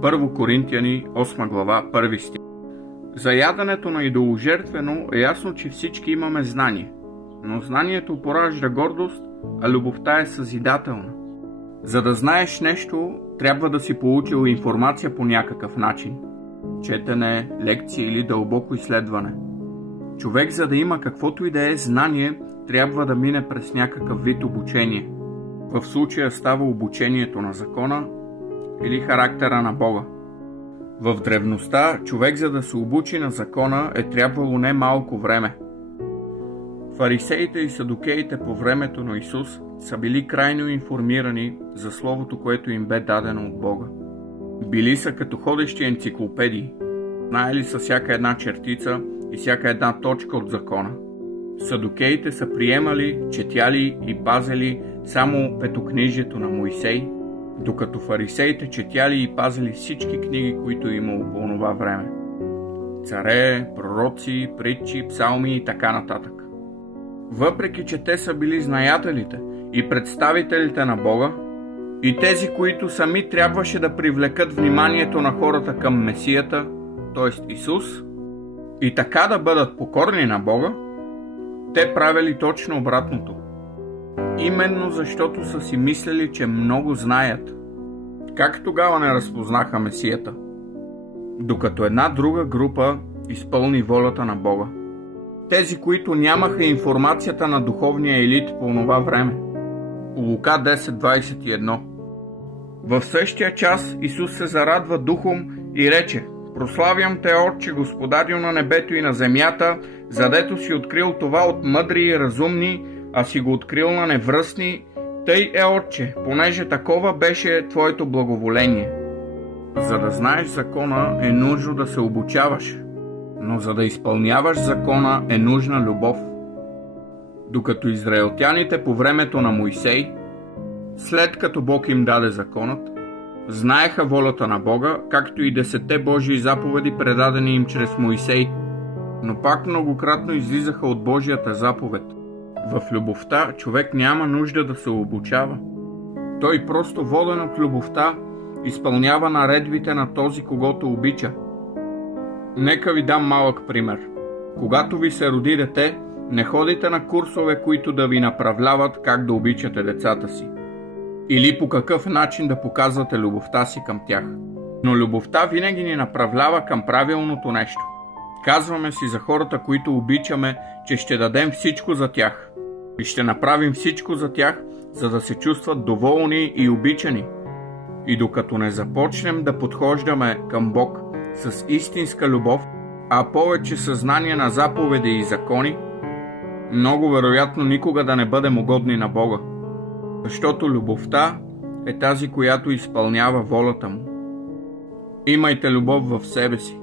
1 Коринтияни, 8 глава, 1 стих. За яденето на идоложертвено е ясно, че всички имаме знание, но знанието поражда гордост, а любовта е съзидателна. За да знаеш нещо, трябва да си получил информация по някакъв начин. Четене, лекция или дълбоко изследване. Човек, за да има каквото и да е знание, трябва да мине през някакъв вид обучение. В случая става обучението на закона или характера на Бога. В древността, човек, за да се обучи на закона, е трябвало не малко време. Фарисеите и садукеите по времето на Исус са били крайно информирани за Словото, което им бе дадено от Бога. Били са като ходещи енциклопедии, знаели са всяка една чертица и всяка една точка от закона. Садукеите са приемали, четяли и пазели само петокнижието на Моисей, докато фарисеите четяли и пазели всички книги, които имало по онова време. Царе, пророци, притчи, псалми и така нататък. Въпреки че те са били знаятелите и представителите на Бога, и тези, които сами трябваше да привлекат вниманието на хората към Месията, т.е. Исус, и така да бъдат покорни на Бога, те правили точно обратното. Именно защото са си мислили, че много знаят. Как тогава не разпознаха Месията? Докато една друга група изпълни волята на Бога. Тези, които нямаха информацията на духовния елит по това време. Лука 10:21. В същия час Исус се зарадва духом и рече: прославям те, Отче, Господарю на небето и на земята, задето си открил това от мъдри и разумни, а си го открил на невръстни. Тъй е, Отче, понеже такова беше Твоето благоволение. За да знаеш закона е нужно да се обучаваш, но за да изпълняваш закона е нужна любов. Докато израелтяните по времето на Моисей, след като Бог им даде законът, знаеха волята на Бога, както и 10 Божии заповеди, предадени им чрез Моисей, но пак многократно излизаха от Божията заповед. В любовта човек няма нужда да се обучава. Той просто, воден от любовта, изпълнява наредбите на този, когото обича. Нека ви дам малък пример. Когато ви се роди дете, не ходите на курсове, които да ви направляват как да обичате децата си, или по какъв начин да показвате любовта си към тях. Но любовта винаги ни направлява към правилното нещо. Казваме си за хората, които обичаме, че ще дадем всичко за тях и ще направим всичко за тях, за да се чувстват доволни и обичани. И докато не започнем да подхождаме към Бог с истинска любов, а повече съзнание на заповеди и закони, много вероятно никога да не бъдем угодни на Бога. Защото любовта е тази, която изпълнява волята му. Имайте любов в себе си.